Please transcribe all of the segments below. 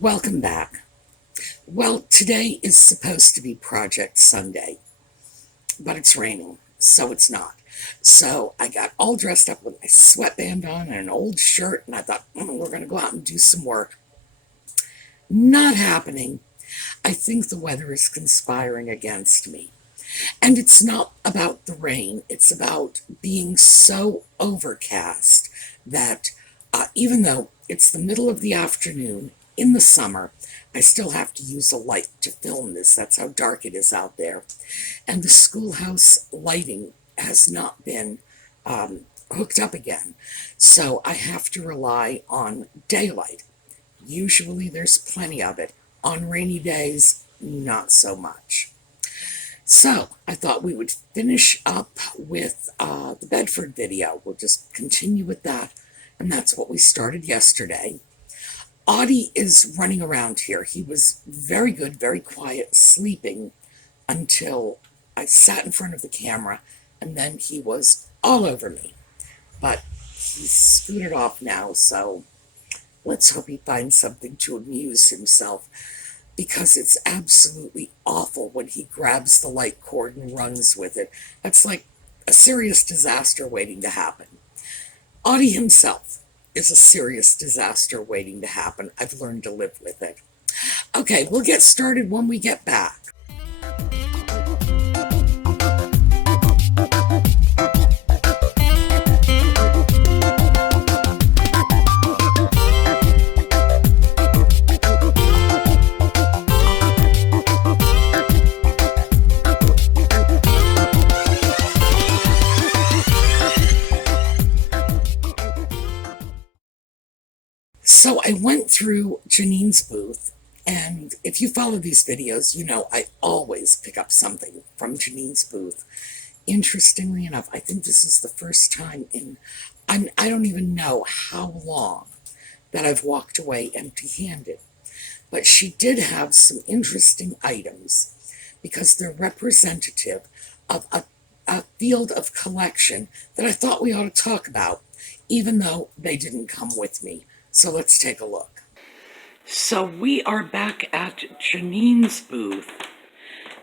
Welcome back. Well, today is supposed to be Project Sunday, but it's raining, so it's not. So I got all dressed up with my sweatband on and an old shirt, and I thought, we're going to go out and do some work. Not happening. I think the weather is conspiring against me. And it's not about the rain, it's about being so overcast that even though it's the middle of the afternoon in the summer, I still have to use a light to film this. That's how dark it is out there. And the schoolhouse lighting has not been hooked up again. So I have to rely on daylight. Usually there's plenty of it. On rainy days, not so much. So I thought we would finish up with the Bedford video. We'll just continue with that. And that's what we started yesterday. Audie is running around here. He was very good, very quiet, sleeping until I sat in front of the camera, and then he was all over me. But he's scooted off now, so let's hope he finds something to amuse himself, because it's absolutely awful when he grabs the light cord and runs with it. That's like a serious disaster waiting to happen. Audie himself is a serious disaster waiting to happen. I've learned to live with it. Okay, we'll get started when we get back. So I went through Janine's booth, and if you follow these videos, you know I always pick up something from Janine's booth. Interestingly enough, I think this is the first time in, I don't even know how long, that I've walked away empty-handed. But she did have some interesting items because they're representative of a field of collection that I thought we ought to talk about, even though they didn't come with me. So let's take a look. So we are back at Janine's booth,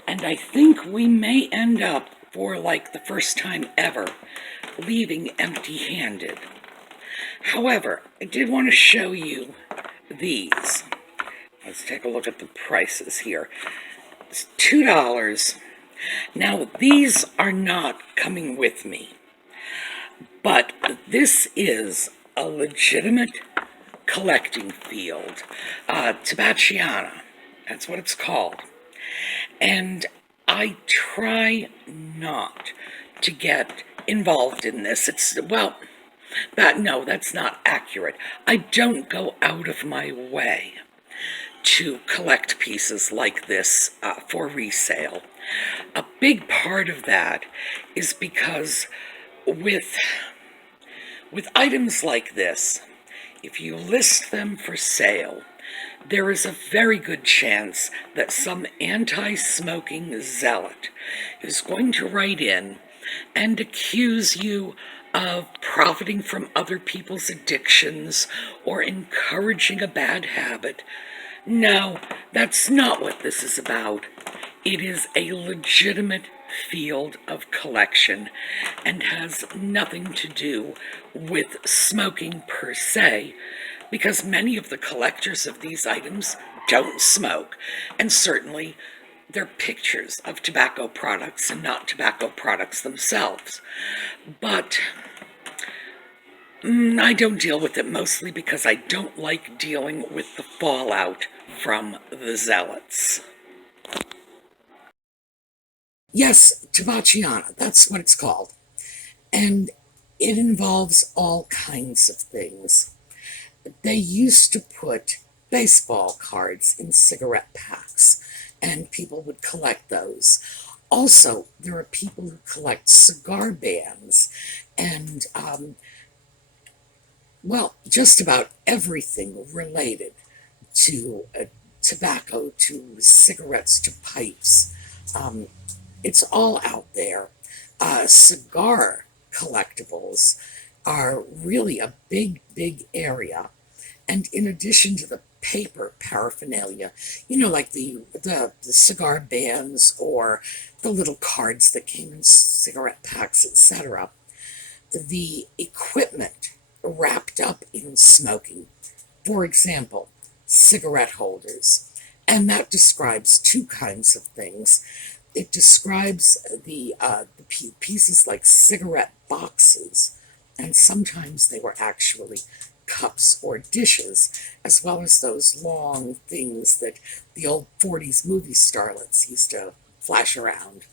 and I think we may end up, for like the first time ever, leaving empty-handed. However, I did want to show you these. Let's take a look at the prices here. It's $2. Now, these are not coming with me, but this is a legitimate collecting field. Tobacciana, that's what it's called. And I try not to get involved in this. No, that's not accurate. I don't go out of my way to collect pieces like this for resale. A big part of that is because with items like this, if you list them for sale, there is a very good chance that some anti-smoking zealot is going to write in and accuse you of profiting from other people's addictions or encouraging a bad habit. No, that's not what this is about. It is a legitimate field of collection and has nothing to do with smoking per se, because many of the collectors of these items don't smoke, and certainly they're pictures of tobacco products and not tobacco products themselves. But I don't deal with it mostly because I don't like dealing with the fallout from the zealots. Yes, Tobacciana, that's what it's called. And it involves all kinds of things. They used to put baseball cards in cigarette packs, and people would collect those. Also, there are people who collect cigar bands and, just about everything related to tobacco, to cigarettes, to pipes. It's all out there. Cigar collectibles are really a big, big area. And in addition to the paper paraphernalia, you know, like the cigar bands or the little cards that came in cigarette packs, etc. The equipment wrapped up in smoking, for example, cigarette holders. And that describes two kinds of things. It describes the pieces like cigarette boxes, and sometimes they were actually cups or dishes, as well as those long things that the old 40s movie starlets used to flash around.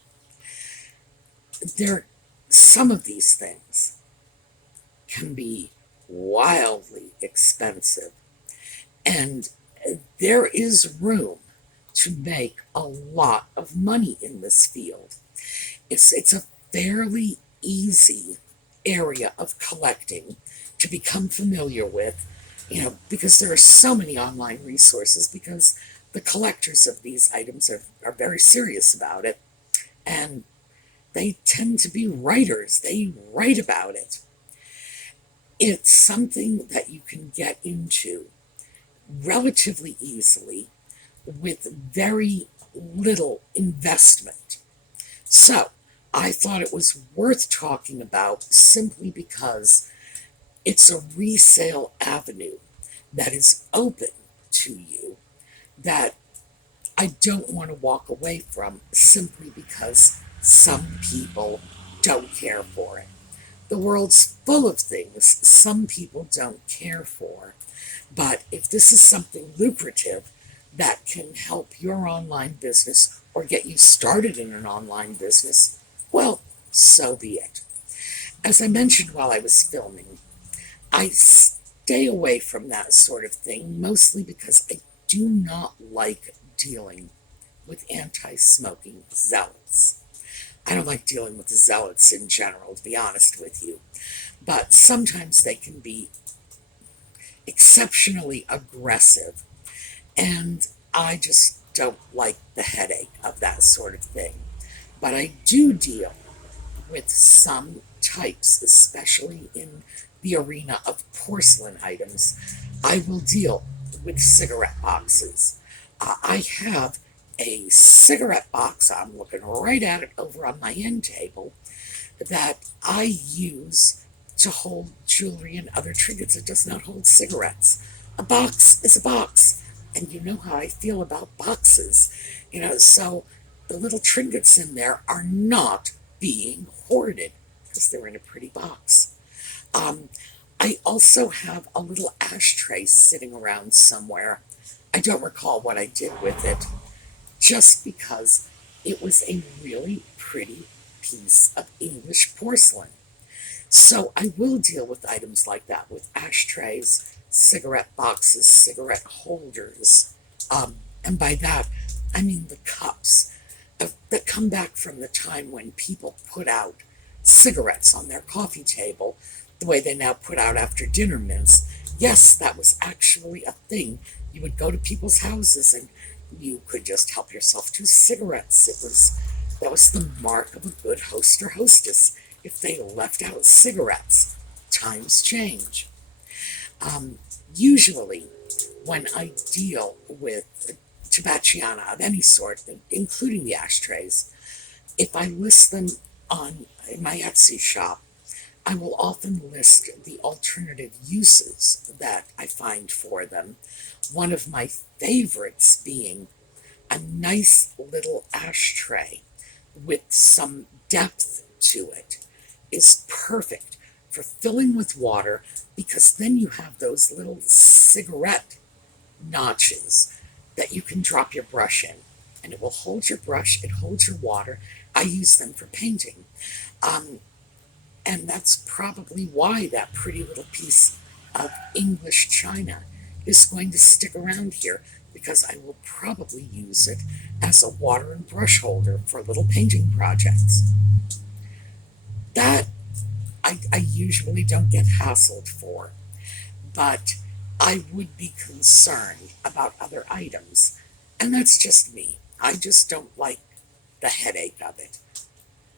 There, some of these things can be wildly expensive, and there is room to make a lot of money in this field. It's a fairly easy area of collecting to become familiar with, you know, because there are so many online resources, because the collectors of these items are very serious about it, and they tend to be writers. They write about it. It's something that you can get into relatively easily with very little investment. So, I thought it was worth talking about simply because it's a resale avenue that is open to you that I don't want to walk away from simply because some people don't care for it. The world's full of things some people don't care for. But if this is something lucrative that can help your online business or get you started in an online business, well, so be it. As I mentioned while I was filming, I stay away from that sort of thing mostly because I do not like dealing with anti-smoking zealots. I don't like dealing with the zealots in general, to be honest with you, but sometimes they can be exceptionally aggressive, and I just don't like the headache of that sort of thing. But I do deal with some types, especially in the arena of porcelain items. I will deal with cigarette boxes. I have a cigarette box, I'm looking right at it over on my end table, that I use to hold jewelry and other trinkets. It does not hold cigarettes. A box is a box, and you know how I feel about boxes. You know, so the little trinkets in there are not being hoarded because they're in a pretty box. Um, I also have a little ashtray sitting around somewhere. I don't recall what I did with it, just because it was a really pretty piece of English porcelain. So I will deal with items like that, with ashtrays, cigarette boxes, cigarette holders. And by that, I mean the cups that come back from the time when people put out cigarettes on their coffee table, the way they now put out after dinner mints. Yes, that was actually a thing. You would go to people's houses and you could just help yourself to cigarettes. That was the mark of a good host or hostess if they left out cigarettes. Times change. Usually, when I deal with Tobacciana of any sort, including the ashtrays, if I list them on in my Etsy shop, I will often list the alternative uses that I find for them. One of my favorites being a nice little ashtray with some depth to it is perfect for filling with water, because then you have those little cigarette notches that you can drop your brush in, and it will hold your brush, it holds your water. I use them for painting. Um, and that's probably why that pretty little piece of English china is going to stick around here, because I will probably use it as a water and brush holder for little painting projects. That I usually don't get hassled for, but I would be concerned about other items. And that's just me. I just don't like the headache of it.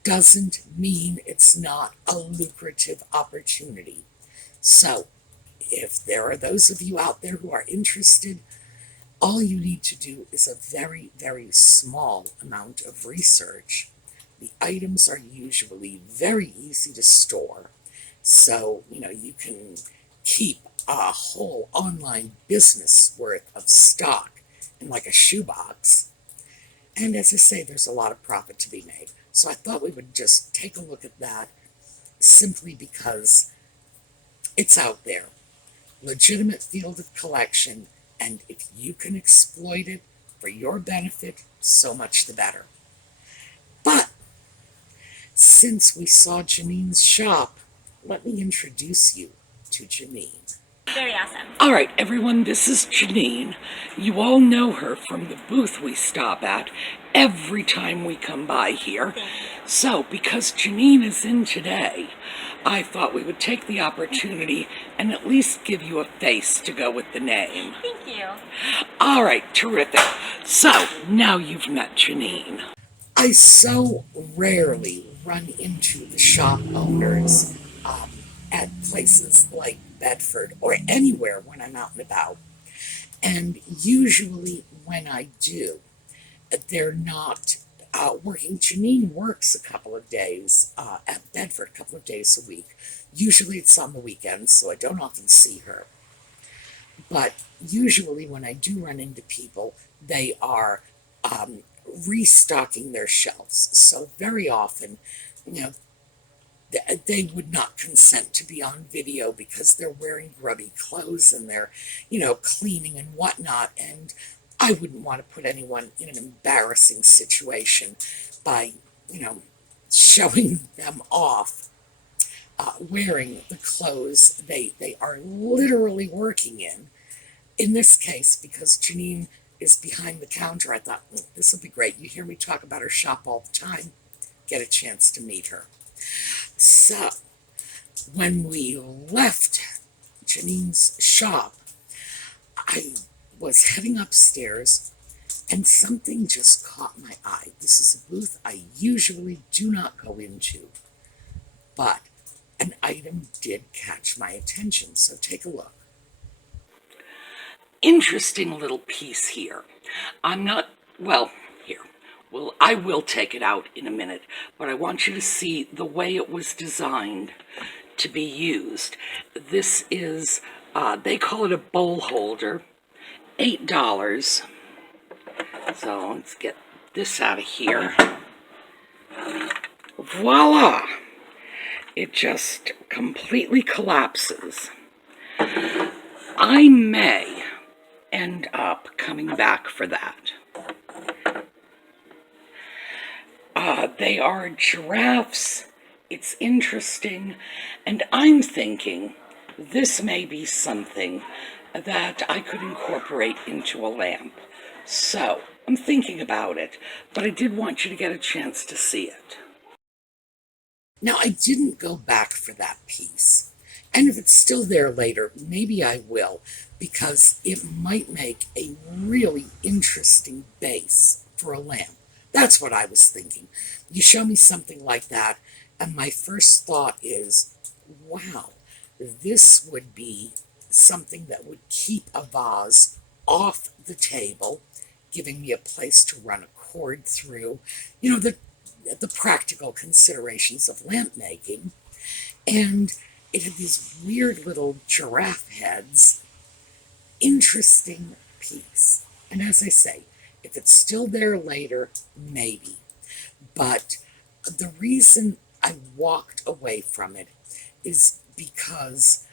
Doesn't mean it's not a lucrative opportunity. So, if there are those of you out there who are interested, All you need to do is a very, very small amount of research. The items are usually very easy to store, so you can keep a whole online business worth of stock in like a shoebox. And as I say, there's a lot of profit to be made. So I thought we would just take a look at that simply because it's out there. Legitimate field of collection, and if you can exploit it for your benefit, so much the better. But since we saw Janine's shop, let me introduce you to Janine. Very awesome. All right, everyone, this is Janine. You all know her from the booth we stop at every time we come by here. So, because Janine is in today, I thought we would take the opportunity and at least give you a face to go with the name. Thank you. All right, terrific. So, now you've met Janine. I so rarely run into the shop owners at places like Bedford or anywhere when I'm out and about. And usually when I do, they're not working. Janine works a couple of days at Bedford, a couple of days a week. Usually it's on the weekends, so I don't often see her. But usually when I do run into people, they are restocking their shelves. So very often, they would not consent to be on video because they're wearing grubby clothes and they're, cleaning and whatnot. And I wouldn't want to put anyone in an embarrassing situation by, showing them off wearing the clothes they are literally working in. In this case, because Janine is behind the counter, I thought, this will be great. You hear me talk about her shop all the time. Get a chance to meet her. So, when we left Janine's shop, I was heading upstairs and something just caught my eye. This is a booth I usually do not go into, but an item did catch my attention, so take a look. Interesting little piece here. Here. Well, I will take it out in a minute, but I want you to see the way it was designed to be used. This is, they call it a bowl holder, $8. So let's get this out of here. Voila! It just completely collapses. I may end up coming back for that. They are giraffes. It's interesting, and I'm thinking this may be something that I could incorporate into a lamp. So, I'm thinking about it, but I did want you to get a chance to see it. Now, I didn't go back for that piece, and if it's still there later, maybe I will, because it might make a really interesting base for a lamp. That's what I was thinking. You show me something like that, and my first thought is, wow, this would be something that would keep a vase off the table, giving me a place to run a cord through, the practical considerations of lamp making. And it had these weird little giraffe heads. Interesting piece. And as I say, if it's still there later, maybe. But the reason I walked away from it is because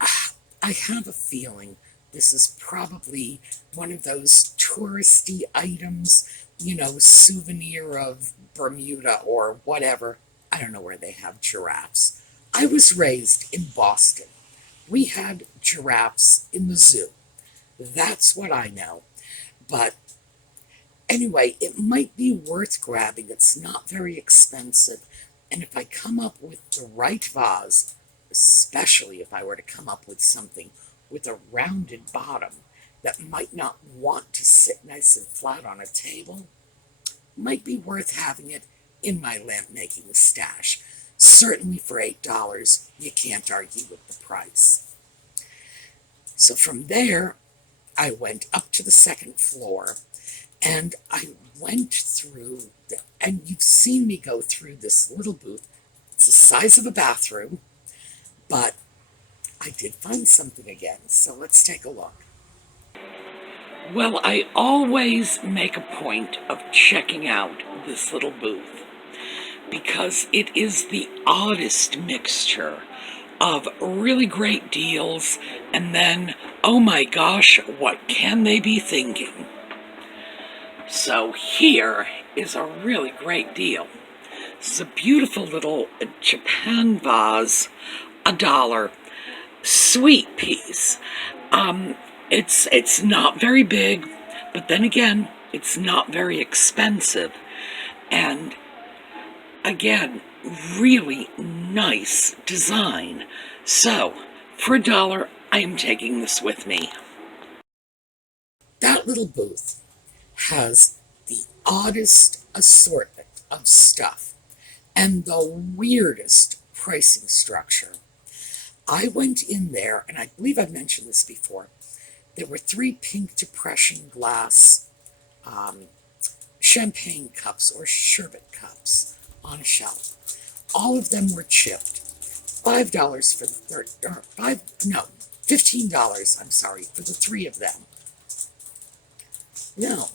I have a feeling this is probably one of those touristy items, souvenir of Bermuda or whatever. I don't know where they have giraffes. I was raised in Boston. We had giraffes in the zoo. That's what I know. But anyway, it might be worth grabbing. It's not very expensive. And if I come up with the right vase, especially if I were to come up with something with a rounded bottom that might not want to sit nice and flat on a table, might be worth having it in my lamp making stash. Certainly for $8, you can't argue with the price. So from there, I went up to the second floor, and I went through, and you've seen me go through this little booth. It's the size of a bathroom, but I did find something again, so let's take a look. Well, I always make a point of checking out this little booth because it is the oddest mixture of really great deals and then, oh my gosh, what can they be thinking? So here is a really great deal. This is a beautiful little Japan vase, $1, sweet piece. It's not very big, but then again, it's not very expensive. And again, really nice design. So, for $1, I am taking this with me. That little booth has the oddest assortment of stuff and the weirdest pricing structure. I went in there, and I believe I've mentioned this before. There were 3 pink depression glass champagne cups or sherbet cups on a shelf. All of them were chipped. $5 for the third, or $15, I'm sorry, for the 3 of them. Now,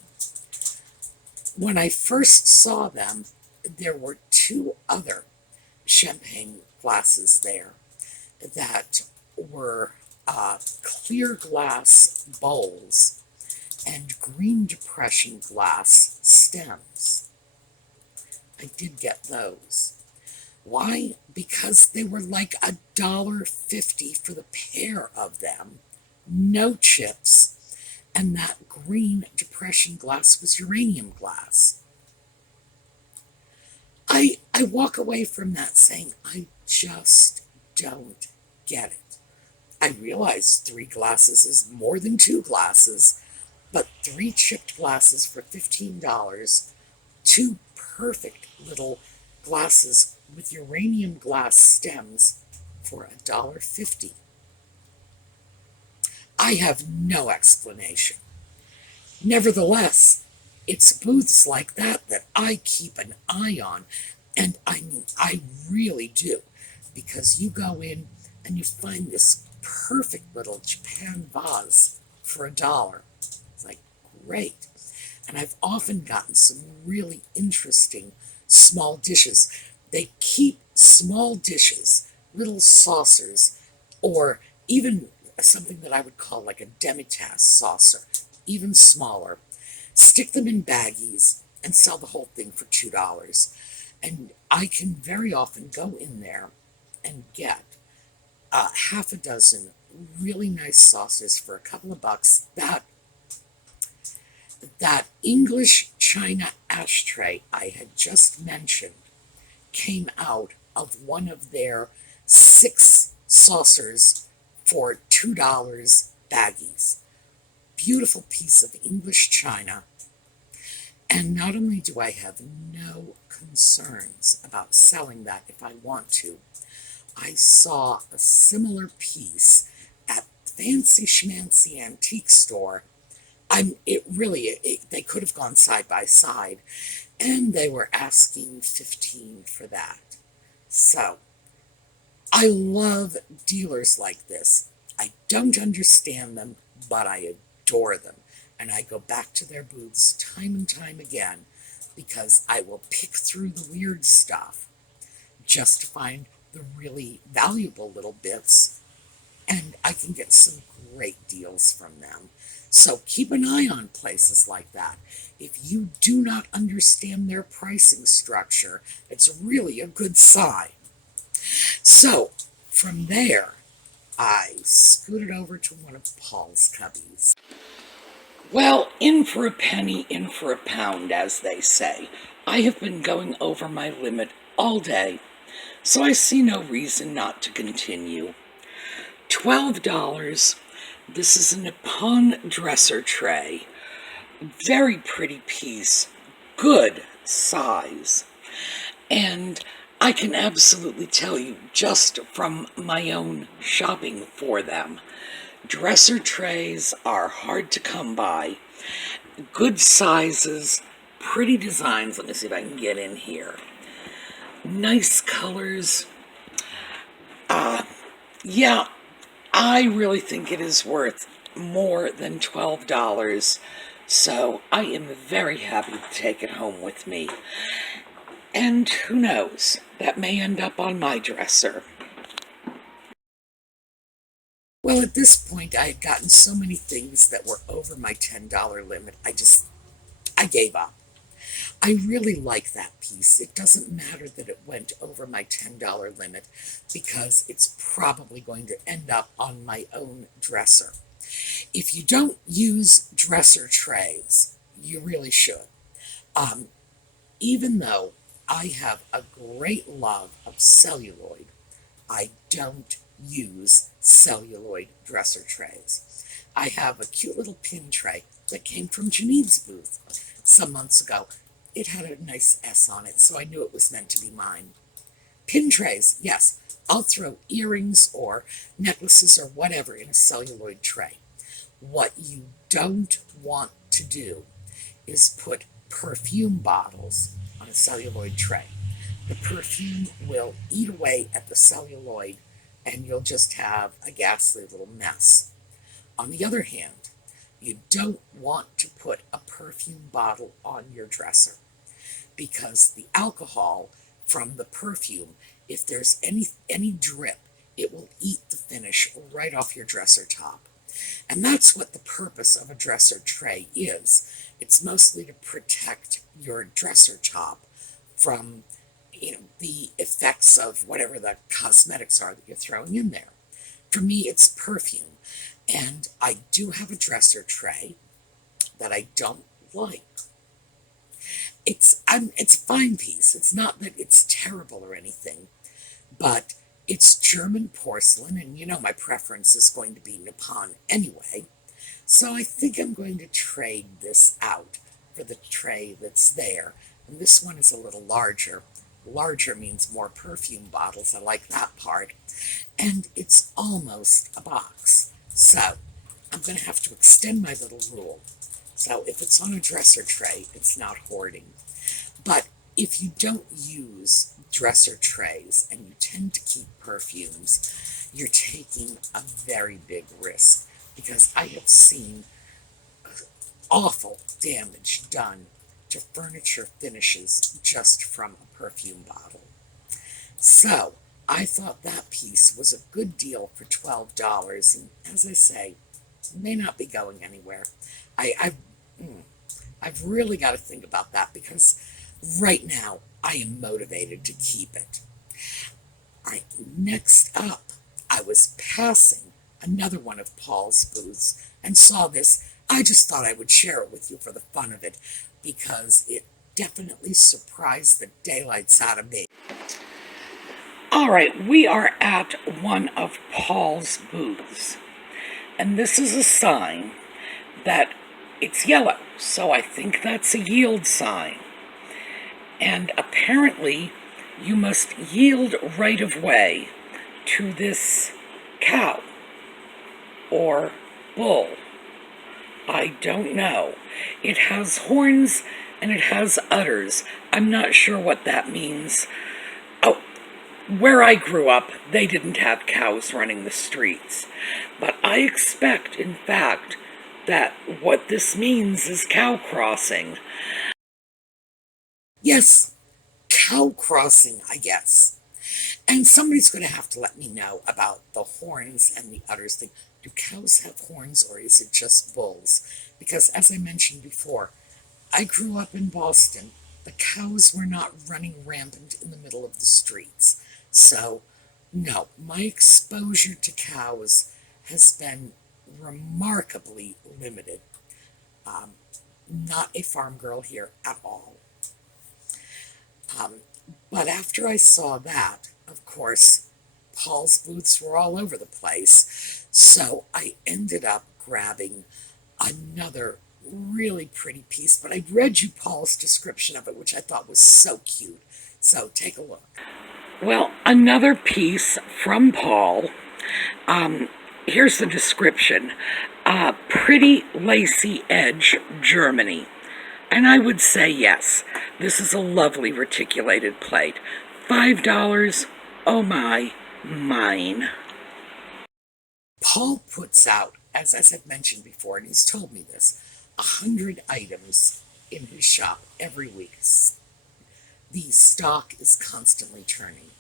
when I first saw them, there were 2 other champagne glasses there that were clear glass bowls and green depression glass stems. I did get those. Why? Because they were like $1.50 for the pair of them, no chips, and that green depression glass was uranium glass. I walk away from that saying, I just don't get it. I realize 3 glasses is more than 2 glasses, but 3 chipped glasses for $15, 2 perfect little glasses with uranium glass stems for $1.50. I have no explanation. Nevertheless, it's booths like that that I keep an eye on, and I mean, I really do, because you go in and you find this perfect little Japan vase for $1. It's like, great. And I've often gotten some really interesting small dishes. They keep small dishes, little saucers, or even something that I would call like a demitasse saucer, even smaller, stick them in baggies, and sell the whole thing for $2. And I can very often go in there and get half a dozen really nice saucers for a couple of bucks. That English china ashtray I had just mentioned came out of one of their 6 saucers for $2 baggies. Beautiful piece of English china. And not only do I have no concerns about selling that if I want to, I saw a similar piece at Fancy Schmancy Antique Store. They could have gone side by side, and they were asking $15 for that. So, I love dealers like this. I don't understand them, but I adore them. And I go back to their booths time and time again because I will pick through the weird stuff just to find the really valuable little bits, and I can get some great deals from them. So keep an eye on places like that. If you do not understand their pricing structure, it's really a good sign. So from there, I scooted over to one of Paul's cubbies. Well, in for a penny, in for a pound, as they say. I have been going over my limit all day, so I see no reason not to continue. $12. This is a Nippon dresser tray. Very pretty piece. Good size. And I can absolutely tell you, just from my own shopping for them, Dresser trays are hard to come by. Good sizes, pretty designs. Let me see if I can get in here. Nice colors. Yeah, I really think it is worth more than $12. So I am very happy to take it home with me. And who knows, that may end up on my dresser. Well, at this point, I had gotten so many things that were over my $10 limit, I gave up. I really like that piece. It doesn't matter that it went over my $10 limit because it's probably going to end up on my own dresser. If you don't use dresser trays, you really should. Um, Even though I have a great love of celluloid, I don't use celluloid dresser trays. I have a cute little pin tray that came from Janine's booth some months ago. It had a nice S on it, so I knew it was meant to be mine. Pin trays, yes, I'll throw earrings or necklaces or whatever in a celluloid tray. What you don't want to do is put perfume bottles on a celluloid tray. The perfume will eat away at the celluloid and you'll just have a ghastly little mess. On the other hand, you don't want to put a perfume bottle on your dresser because the alcohol from the perfume, if there's any drip, it will eat the finish right off your dresser top. And that's what the purpose of a dresser tray is. It's mostly to protect your dresser top from the effects of whatever the cosmetics are that you're throwing in there. For me, it's perfume. And I do have a dresser tray that I don't like. It's a fine piece. It's not that it's terrible or anything, but it's German porcelain, and you know my preference is going to be Nippon anyway. So I think I'm going to trade this out for the tray that's there. And this one is a little larger. Larger means more perfume bottles. I like that part. And it's almost a box. So I'm going to have to extend my little rule. So if it's on a dresser tray, it's not hoarding. But if you don't use dresser trays and you tend to keep perfumes, you're taking a very big risk because I have seen awful damage done to furniture finishes just from a perfume bottle. So I thought that piece was a good deal for $12, and as I say, it may not be going anywhere. I've really got to think about that because right now I am motivated to keep it. All right, next up, I was passing another one of Paul's booths and saw this. I just thought I would share it with you for the fun of it because it definitely surprised the daylights out of me. All right, we are at one of Paul's booths, and this is a sign that it's yellow, so I think that's a yield sign. And apparently, you must yield right of way to this cow or bull. I don't know. It has horns and it has udders. I'm not sure what that means. Oh, where I grew up, they didn't have cows running the streets. But I expect, in fact, that what this means is cow crossing. Yes, cow crossing, I guess. And somebody's going to have to let me know about the horns and the udders thing. Do cows have horns or is it just bulls? Because as I mentioned before, I grew up in Boston. The cows were not running rampant in the middle of the streets. So, no, my exposure to cows has been remarkably limited. Not a farm girl here at all. But after I saw that, of course, Paul's booths were all over the place. So I ended up grabbing another really pretty piece. But I read you Paul's description of it, which I thought was so cute. So take a look. Well, another piece from Paul. Here's the description. Pretty lacy edge, Germany. And I would say yes, this is a lovely reticulated plate. $5, oh my, mine. Paul puts out, as I've mentioned before, and he's told me this, 100 items in his shop every week. The stock is constantly turning.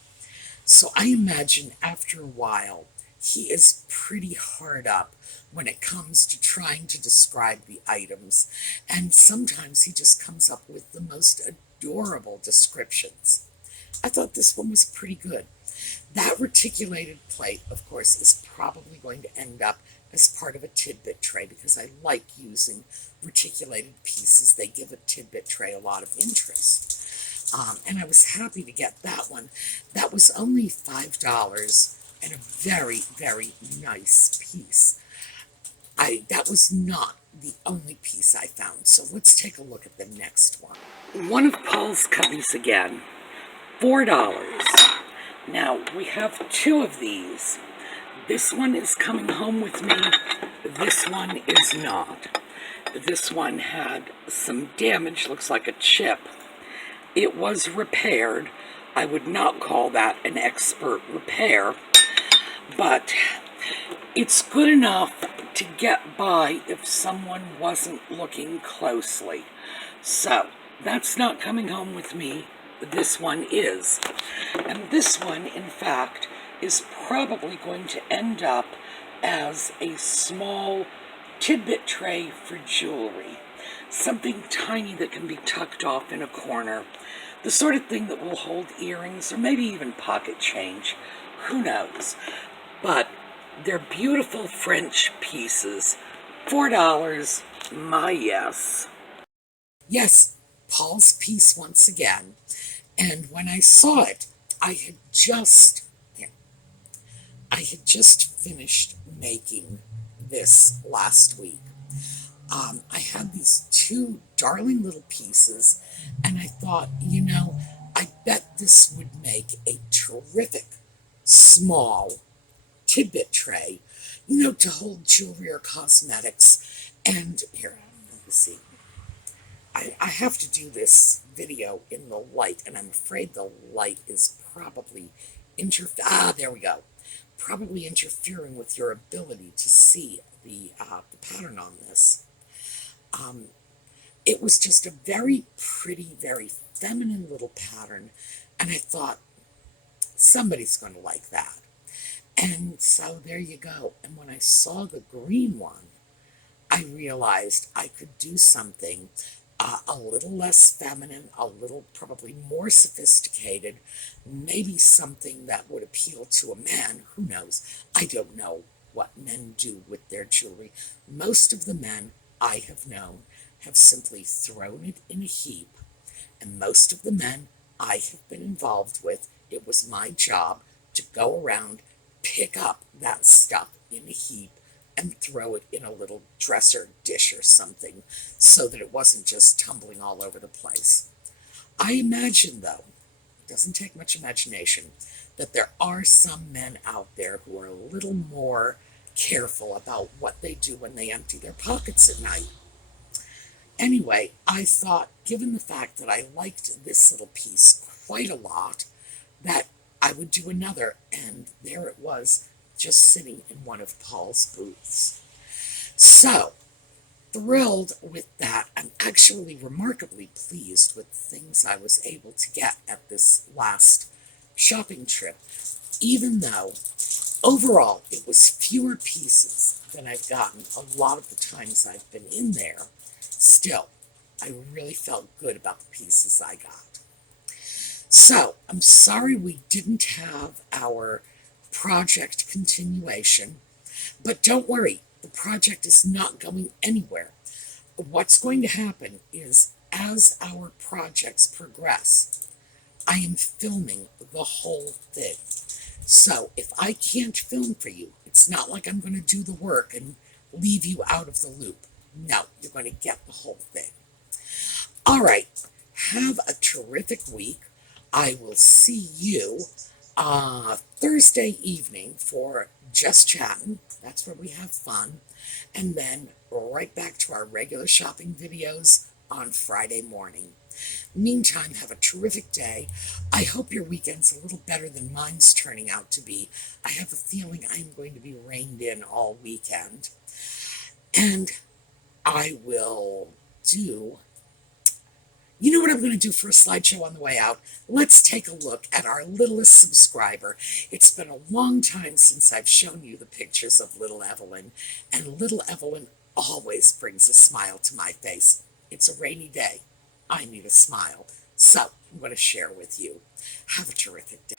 So I imagine after a while, he is pretty hard up when it comes to trying to describe the items, and sometimes he just comes up with the most adorable descriptions. I thought this one was pretty good. That reticulated plate, of course, is probably going to end up as part of a tidbit tray because I like using reticulated pieces. They give a tidbit tray a lot of interest. And I was happy to get that one. That was only $5 and a very, very nice piece. That was not the only piece I found, so let's take a look at the next one. One of Paul's cubbies again, $4. Now, we have two of these. This one is coming home with me. This one is not. This one had some damage, looks like a chip. It was repaired. I would not call that an expert repair, but it's good enough to get by if someone wasn't looking closely. So, that's not coming home with me. This one is. And this one, in fact, is probably going to end up as a small tidbit tray for jewelry. Something tiny that can be tucked off in a corner. The sort of thing that will hold earrings or maybe even pocket change. Who knows? But they're beautiful French pieces. $4, my yes. Yes, Paul's piece once again. And when I saw it, I had just finished making this last week. I had these two darling little pieces, and I thought, I bet this would make a terrific small tidbit tray, to hold jewelry or cosmetics. And here, let me see. I have to do this video in the light, and I'm afraid the light is probably there we go. Probably interfering with your ability to see the pattern on this. It was just a very pretty, very feminine little pattern, and I thought, somebody's going to like that. And so there you go. And when I saw the green one, I realized I could do something a little less feminine, a little probably more sophisticated, maybe something that would appeal to a man. Who knows? I don't know what men do with their jewelry. Most of the men I have known have simply thrown it in a heap, and most of the men I have been involved with, it was my job to go around, pick up that stuff in a heap, and throw it in a little dresser dish or something so that it wasn't just tumbling all over the place. I imagine, though, it doesn't take much imagination, that there are some men out there who are a little more careful about what they do when they empty their pockets at night. Anyway, I thought, given the fact that I liked this little piece quite a lot, that I would do another, and there it was, just sitting in one of Paul's booths. So, thrilled with that. I'm actually remarkably pleased with the things I was able to get at this last shopping trip, even though overall it was fewer pieces than I've gotten a lot of the times I've been in there. Still, I really felt good about the pieces I got. So, I'm sorry we didn't have our project continuation, but don't worry, the project is not going anywhere. What's going to happen is, as our projects progress, I am filming the whole thing. So if I can't film for you, it's not like I'm going to do the work and leave you out of the loop. No, you're going to get the whole thing. All right, have a terrific week. I will see you Thursday evening for just chatting. That's where we have fun. And then right back to our regular shopping videos on Friday morning. Meantime, have a terrific day. I hope your weekend's a little better than mine's turning out to be. I have a feeling I'm going to be reined in all weekend. And I will do You know what I'm going to do for a slideshow on the way out? Let's take a look at our littlest subscriber. It's been a long time since I've shown you the pictures of little Evelyn, and little Evelyn always brings a smile to my face. It's a rainy day. I need a smile. So I'm going to share with you. Have a terrific day.